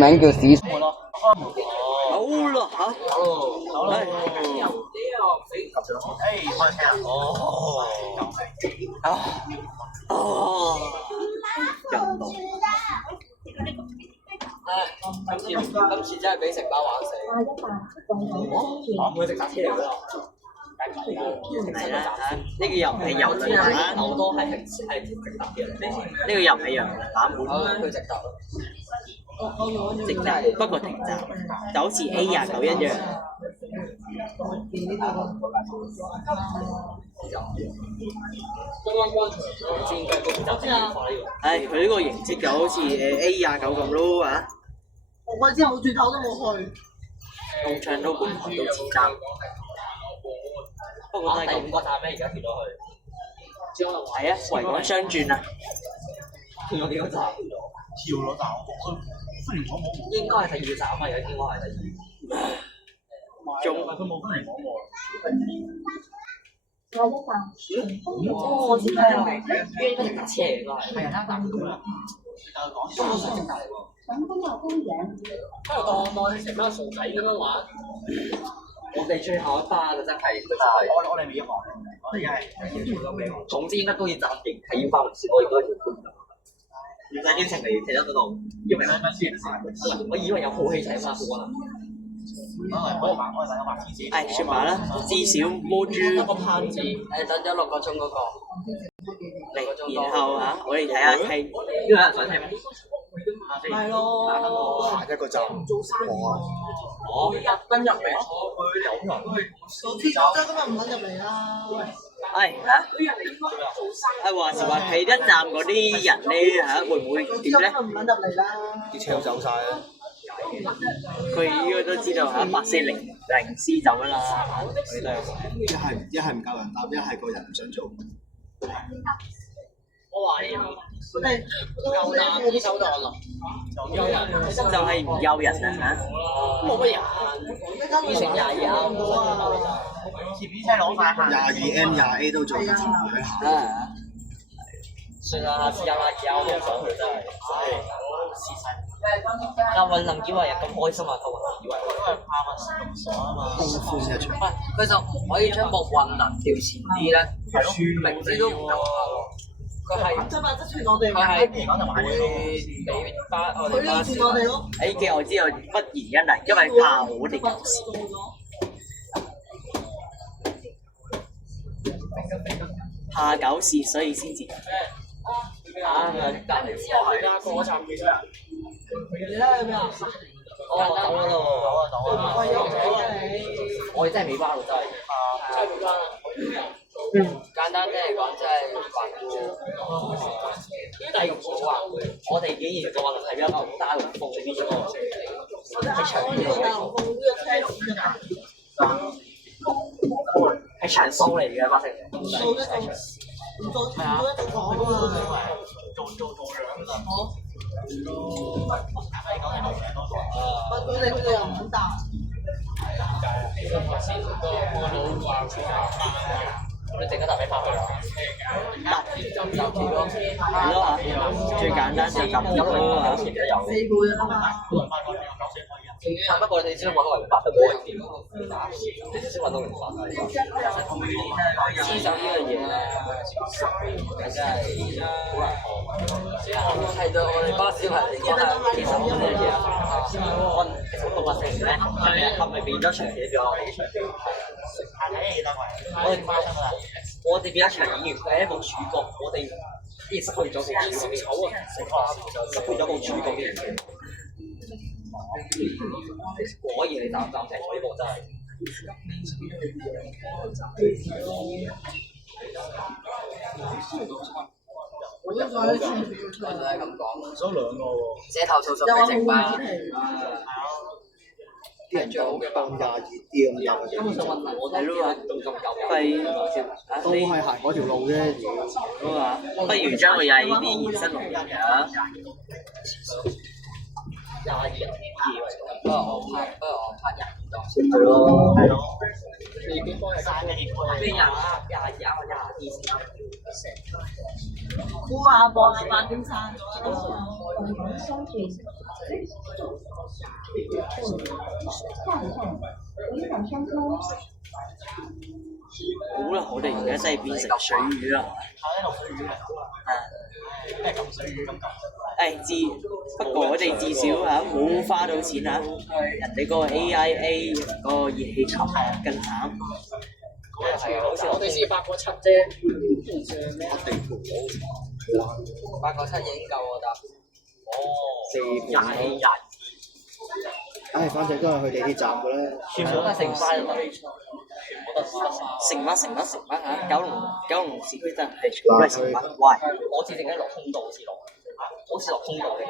名叫史。好啦嚇，好啦，開車啊！人道。今次真係俾城巴玩死。唔會食架車嚟㗎。係啦，呢個又唔係遊輪啦，好多係直達嘅，呢個又唔係遊輪版本，佢直達咯。直達不過停站，就好似 A29一樣。唉，佢呢個形式就好似A29咁咯嚇。我之後轉頭都冇去。從長到觀塘到前站，不過都係咁。第五個站咩？而家跳咗去。係啊，維港雙轉啊！跳咗幾個站？跳咗但雖然我冇，應該係第二站啊！而家應該係第二。仲佢冇分嚟講喎。我知啦，應該直達車應該係。係啊，啱啱咁啊。但係講都係直達嚟喎。喺度當你成班傻仔咁樣玩。我哋最後一班嘅真係，我哋未一望，我哋而家係總之應該都要暫停，係要翻嚟先，我應該要搬走。唔使應承你企喺嗰度，因為我以為有好氣仔嘛，可能。唉，算埋啦，至少摸豬個攤子，等咗6個鐘嗰個。嚟，然後嚇，我哋睇下睇。呢個有人想聽咩？係咯。下一個站我啊，我跟入嚟，早知早知今日唔肯入嚟啦。唉嚇，話時話啟德站嗰啲人咧嚇，會唔會早知點咧？今日唔肯入嚟啦。啲車都走晒啦。佢應該都知道嚇8400C 走啦，佢哋一係唔夠人搭，一係個人唔想做。我懷疑我哋夠膽啲手檔咯，有人就係唔夠人啊冇乜人，變成22前邊車攞晒22M 20A 都做唔掂佢嚇下。啊！算啦，下次有22我都唔想去真係，但運能以為人咁開心啊，個運能以為歡一場。喂，佢就唔可以將個運能調前啲咧，明知都唔夠佢係即係話即係我哋。佢係會俾巴我哋巴士。我哋咯。誒嘅我知道乜原因啊，因為怕我哋有事。怕搞事，所以先至。啊！隔離係啦，過站幾多人？你咧去邊啊？我走啦咯，喂，有你。我哋真係尾巴咯，真係。真係尾巴啊！簡單啲嚟講，真係煩咗。呢第6組啊！我哋竟然個運係比較大龍鳳呢種，係長係長數嚟嘅，把成。唔做一度講啊！做樣㗎。佢哋又唔肯答。你陣間搭咩翻去啊？係咯嚇，最簡單就揼咗咯嚇。4倍啊嘛。不過你先揾到0.8都冇人掂，你先揾到0.8。黐手呢樣嘢咧，真係好難學。係對我哋巴士係講係其實呢樣嘢，我其實動物性咧，係咪變咗長嘢俾我哋長啲？我哋變咗長演員，佢係一個主角，我哋失去咗個小丑啊，失去咗個主角嘅人。果然你暫停咗呢步真係。我都想去。就係咁講。收2個喎。寫投訴信俾政巴。啲人就當22D 咁搭。根本上運能我哋咯，仲夠。都係行嗰條路啫，好啊，不如將個22D 延伸落嚟啊！ 22人，不過我拍22多。係咯。估下望下8點散咗都算。好啦，我哋而家真係變成水魚啦。咩咁水魚咁咁？不過我哋至少冇花到錢人哋嗰個 AIA 嗰個熱氣球更慘。好似我哋試8個7啫，8個7已經夠我得。4唉，反正都係去地鐵站嘅啦。全部都係成班人嚟，成班九龍市區真係全部都係成班。喂，我似淨係落通道好似落，好似落通道嚟㗎。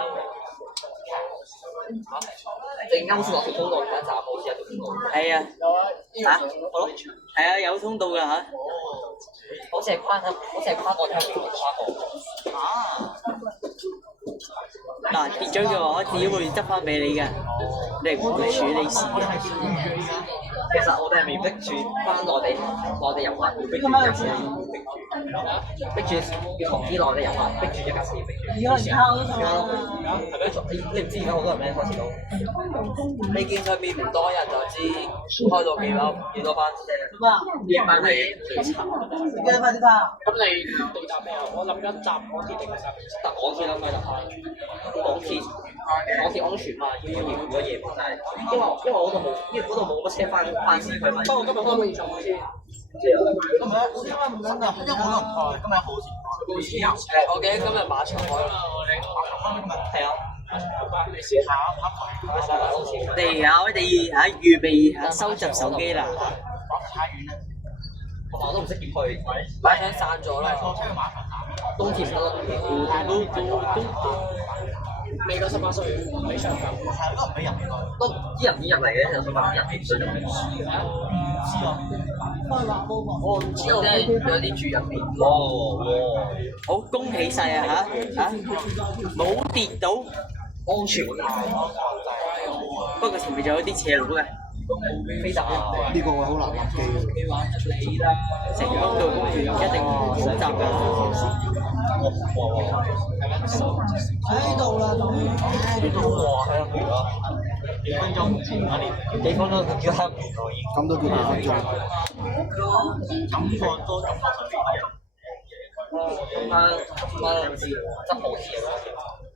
陣間好似落條通道，而家站好似有條通道。係啊，係啊，有通道㗎嚇。好似係跨過聽唔跨過。嗱，跌咗嘅話，我只會執翻俾你嘅，你唔會處理事嘅。其實我哋係未逼住翻內地遊客，逼住一架車，逼住要同啲內地遊客逼住一架車，逼住。而家而家都係咩？你唔知而家好多人咩開始到？你見上面唔多人就知開到幾多班車。呢一班係最慘。你快啲吧。咁你搭咩啊？我諗緊搭港鐵定係搭港鐵啦，咪搭港鐵安全嘛，如果夜晚真係，因為嗰度冇乜車翻市區咪。不過今日開唔開先？今日唔緊㗎，因為好多人開，今日好似。我記得今日馬場開啦，係啊。我哋預備收集手機啦。我都唔識點去，馬場散咗啦。東鐵得啦，都未到18歲，未上夠。係都唔俾入去。都啲人入嚟嘅，就18人唔想入嚟。我唔知喎，有啲住入邊。好，恭喜晒啊嚇！冇跌到，安全。不過前面仲有啲斜路嘅。飛達呢個位好難立機。成功到公園一定選擇㗎。喺度啦，喺度喎，喺度咯。幾分鐘叫黑面喎，咁都叫幾分鐘？感覺都感覺上邊啲人。今晚執好錢啦。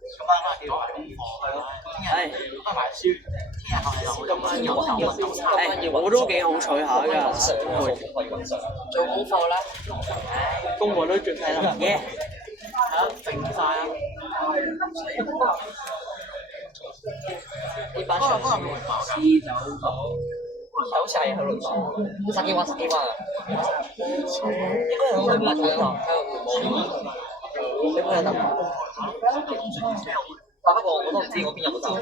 今晚翻去做埋功課，係咯。聽日翻埋書，聽日後今晚有我都幾好彩下㗎。做功課啦，功課都做晒啦，耶！靜晒啊！呢班長好似係喺度講10幾萬啊！應該有佢埋睇喎，喺度你冇人得？不過我都唔知嗰邊有冇走。係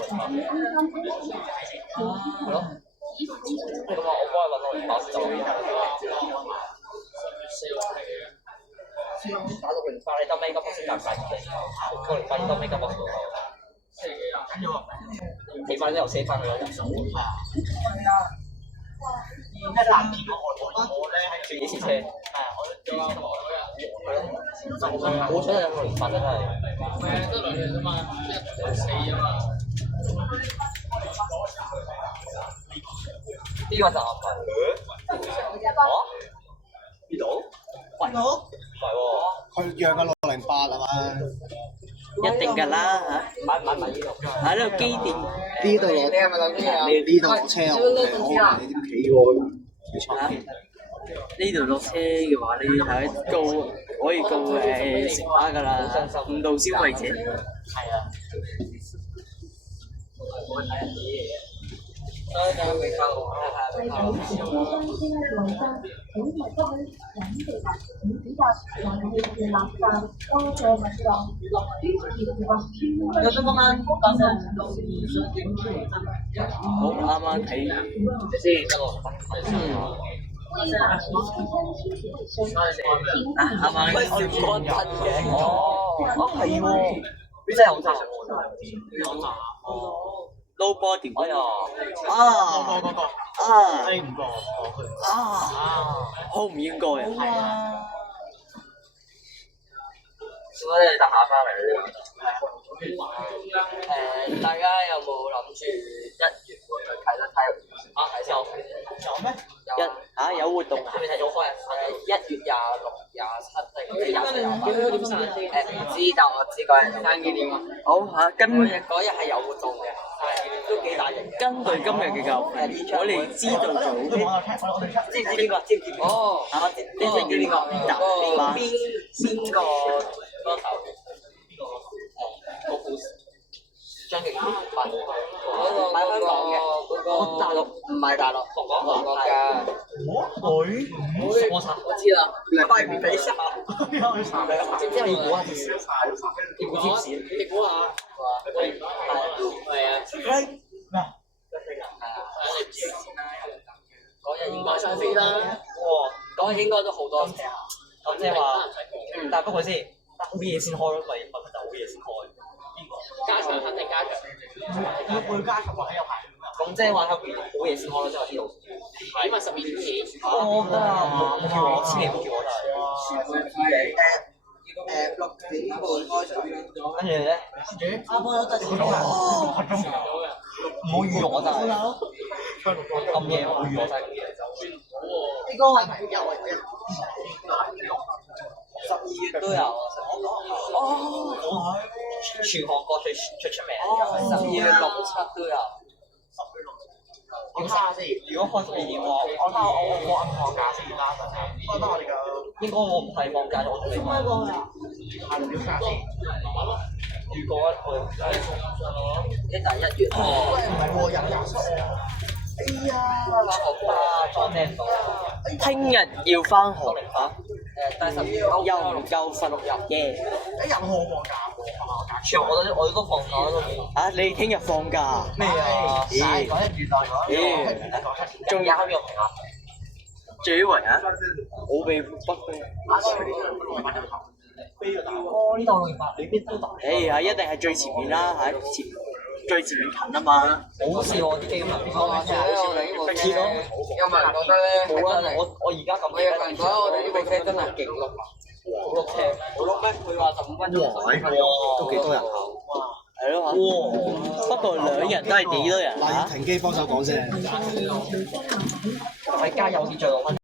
咯。咁啊，我幫佢揾我哋打走。打到零八，你得尾金先夾曬嘅，個零八得尾金我數到。起碼都有4分嘅人數。一藍田我咧係住幾次車？好彩有個零八真係。得2日啫嘛，1死啊嘛。呢個就係呢度？喂，唔係喎。佢約嘅608係嘛？一定㗎啦嚇！買呢度。喺呢度機電。呢度落，你係咪諗住啊？呢度落車我你點企喎？呢度落車嘅話，你係可以告食巴㗎啦，誤導消費者。係啊。有咗今晚講聲。好啱啱睇。先得喎。啱啱喂，笑乾噴嘅。係喎，你真係好渣喎！ low body 哎呀，啊！啊低唔過佢。好唔應該啊！我哋搭下翻嚟呢大家有冇諗住1月會去啟德體育園睇先？有咩？有活動啊！未睇早開1月26、27定24、28。唔知，但我知嗰日生幾點啊？好跟嗰日係有活動嘅，都幾大型嘅。根據今日嘅教訓，我哋知道咗知唔知邊個？知唔知邊個？哦，你知唔知邊個？邊個歌手？張敬軒扮喺香港嘅，大陸唔係大陸，香港㗎。我我知啦，快唔俾查。邊有去查？即係你估下貼士，你估貼士，你估下。係啊。咩啊？嗰日應該上飛啦。嗰日應該都好多車。咁即係話，但係不過先，好夜先開咯，咪就好夜先開。加長肯定加長。要背加長或者有排。咁即係話好夜先開咯，即係我知道。起碼12點幾。我得啊，冇叫我，千祈唔好叫我6點半開場。跟住咧，阿波有特殊唔好預我真係。咁夜唔好預我真係。呢個係咪有啊12月都有。全韓國最出名嘅12月6、7都有。我睇下先。如果開12點喎，我安放假先啦，我覺得我哋嘅應該我唔係放假，我仲未放。咩過去啊？下6點先。如果我一第1月，喂，唔係喎，有27喎。哎呀，翻學巴裝咩到？聽日要翻學第12月又唔夠瞓嘅。哎，有冇放假喎？係嘛？我假全我都放假都冇。你聽日放假？咩啊？講1月代咗。仲有用啊？最以為啊，我被北京。哦，呢度628，你邊都大。一定係最前面啦，最前面近啊嘛。好笑喎啲機嘛，我話真係好似你呢部車，有冇人覺得咧？冇啦，我而家咁。有人覺得我哋呢部車真係勁碌啊！好碌車，好碌咩？佢話15分鐘。都幾多人考。係咯不過2人都係幾多人嗱，要停機幫手講聲。喺加油先最6分。